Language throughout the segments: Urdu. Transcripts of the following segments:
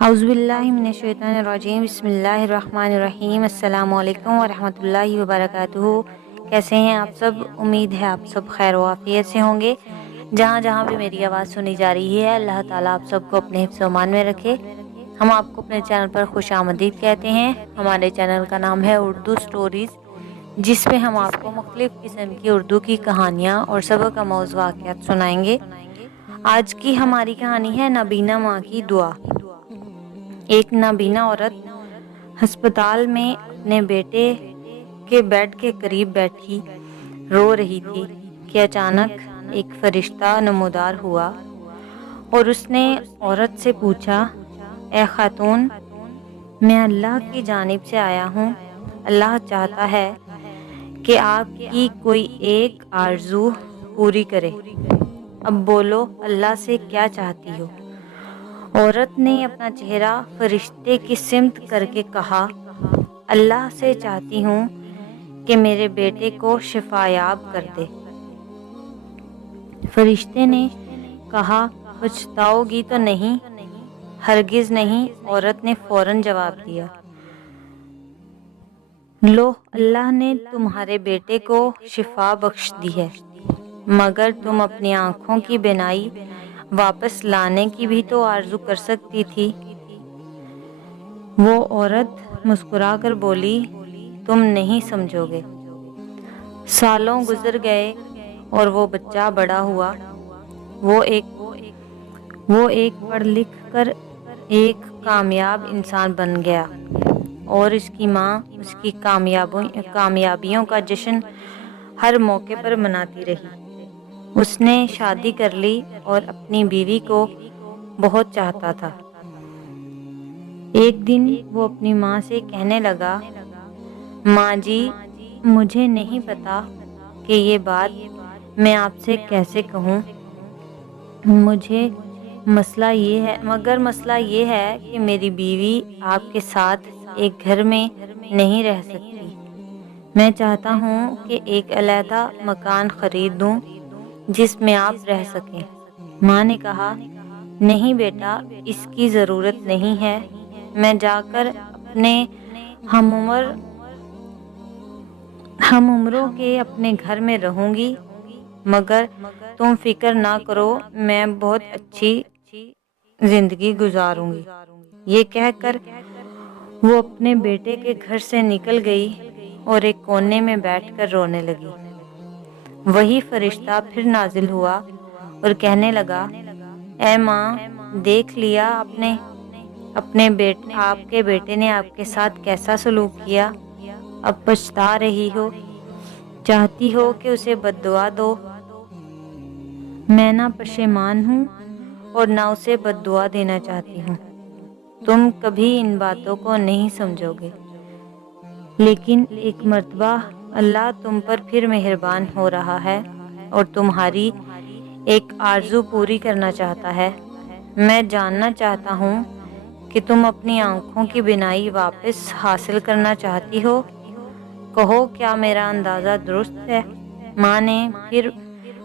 اعوذ باللہ من الشیطان الرجیم، بسم اللہ الرحمن الرحیم۔ السلام علیکم ورحمۃ اللہ وبرکاتہ۔ کیسے ہیں آپ سب؟ امید ہے آپ سب خیر و عافیت سے ہوں گے۔ جہاں جہاں بھی میری آواز سنی جا رہی ہے، اللہ تعالیٰ آپ سب کو اپنے حفظ و امان میں رکھے۔ ہم آپ کو اپنے چینل پر خوش آمدید کہتے ہیں۔ ہمارے چینل کا نام ہے اردو سٹوریز، جس میں ہم آپ کو مختلف قسم کی اردو کی کہانیاں اور سبق آموز واقعات سنائیں گے۔ آج کی ہماری کہانی ہے نابینا ماں کی دعا۔ ایک نابینا عورت ہسپتال میں اپنے بیٹے کے بیڈ کے قریب بیٹھی رو رہی تھی کہ اچانک ایک فرشتہ نمودار ہوا اور اس نے عورت سے پوچھا، اے خاتون، میں اللہ کی جانب سے آیا ہوں۔ اللہ چاہتا ہے کہ آپ کی کوئی ایک آرزو پوری کرے۔ اب بولو، اللہ سے کیا چاہتی ہو؟ عورت نے اپنا چہرہ فرشتے کی سمت کر کے کہا، اللہ سے چاہتی ہوں کہ میرے بیٹے کو شفا یاب کر دے۔ فرشتے نے کہا، پچھتاؤ گی تو نہیں؟ ہرگز نہیں، عورت نے فوراً جواب دیا۔ لو، اللہ نے تمہارے بیٹے کو شفا بخش دی ہے، مگر تم اپنی آنکھوں کی بینائی واپس لانے کی بھی تو آرزو کر سکتی تھی۔ وہ عورت مسکرا کر بولی، تم نہیں سمجھو گے۔ سالوں گزر گئے اور وہ بچہ بڑا ہوا۔ وہ ایک پڑھ لکھ کر ایک کامیاب انسان بن گیا اور اس کی ماں اس کی کامیابیوں کا جشن ہر موقع پر مناتی رہی۔ اس نے شادی کر لی اور اپنی بیوی کو بہت چاہتا تھا۔ ایک دن وہ اپنی ماں سے کہنے لگا، ماں جی، مجھے نہیں پتا کہ یہ بات میں آپ سے کیسے کہوں، مگر مسئلہ یہ ہے کہ میری بیوی آپ کے ساتھ ایک گھر میں نہیں رہ سکتی۔ میں چاہتا ہوں کہ ایک علیحدہ مکان خرید دوں جس میں آپ رہ سکیں۔ ماں نے کہا، نہیں بیٹا، اس کی ضرورت نہیں ہے، میں جا کر اپنے ہم عمروں کے اپنے گھر میں رہوں گی، مگر تم فکر نہ کرو، میں بہت اچھی زندگی گزاروں گی۔ یہ کہہ کر وہ اپنے بیٹے کے گھر سے نکل گئی اور ایک کونے میں بیٹھ کر رونے لگی۔ وہی فرشتہ پھر نازل ہوا اور کہنے لگا، اے ماں، دیکھ لیا آپ نے آپ کے بیٹے نے آپ کے ساتھ کیسا سلوک کیا؟ اب پچھتا رہی ہو، چاہتی ہو کہ اسے بد دعا دو۔ میں نہ پشیمان ہوں اور نہ اسے بد دعا دینا چاہتی ہوں۔ تم کبھی ان باتوں کو نہیں سمجھو گے، لیکن ایک مرتبہ اللہ تم پر پھر مہربان ہو رہا ہے اور تمہاری ایک آرزو پوری کرنا چاہتا ہے۔ میں جاننا چاہتا ہوں کہ تم اپنی آنکھوں کی بینائی واپس حاصل کرنا چاہتی ہو۔ کہو، کیا میرا اندازہ درست ہے؟ ماں نے پھر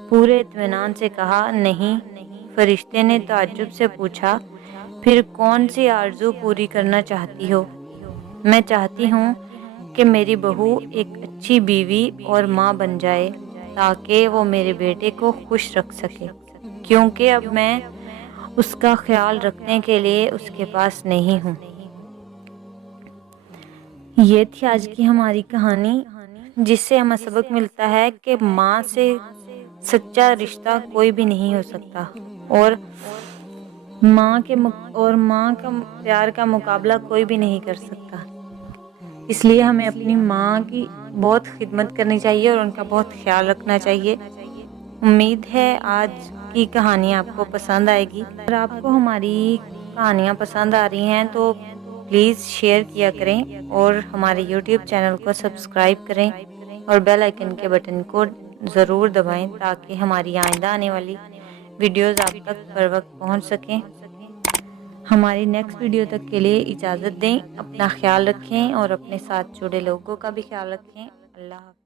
پورے اطمینان سے کہا، نہیں۔ فرشتے نے تعجب سے پوچھا، پھر کون سی آرزو پوری کرنا چاہتی ہو؟ میں چاہتی ہوں کہ میری بہو ایک اچھی بیوی اور ماں بن جائے تاکہ وہ میرے بیٹے کو خوش رکھ سکے، کیونکہ اب میں اس کا خیال رکھنے کے لیے اس کے پاس نہیں ہوں۔ یہ تھی آج کی ہماری کہانی، جس سے ہمیں سبق ملتا ہے کہ ماں سے سچا رشتہ کوئی بھی نہیں ہو سکتا، اور ماں کا پیار کا مقابلہ کوئی بھی نہیں کر سکتا۔ اس لیے ہمیں اپنی ماں کی بہت خدمت کرنی چاہیے اور ان کا بہت خیال رکھنا چاہیے۔ امید ہے آج کی کہانی آپ کو پسند آئے گی۔ اگر آپ کو ہماری کہانیاں پسند آ رہی ہیں تو پلیز شیئر کیا کریں اور ہمارے یوٹیوب چینل کو سبسکرائب کریں اور بیل آئیکن کے بٹن کو ضرور دبائیں تاکہ ہماری آئندہ آنے والی ویڈیوز آپ تک بر وقت پہنچ سکیں۔ ہماری نیکسٹ ویڈیو تک کے لیے اجازت دیں، اپنا خیال رکھیں اور اپنے ساتھ جڑے لوگوں کا بھی خیال رکھیں۔ اللہ حافظ۔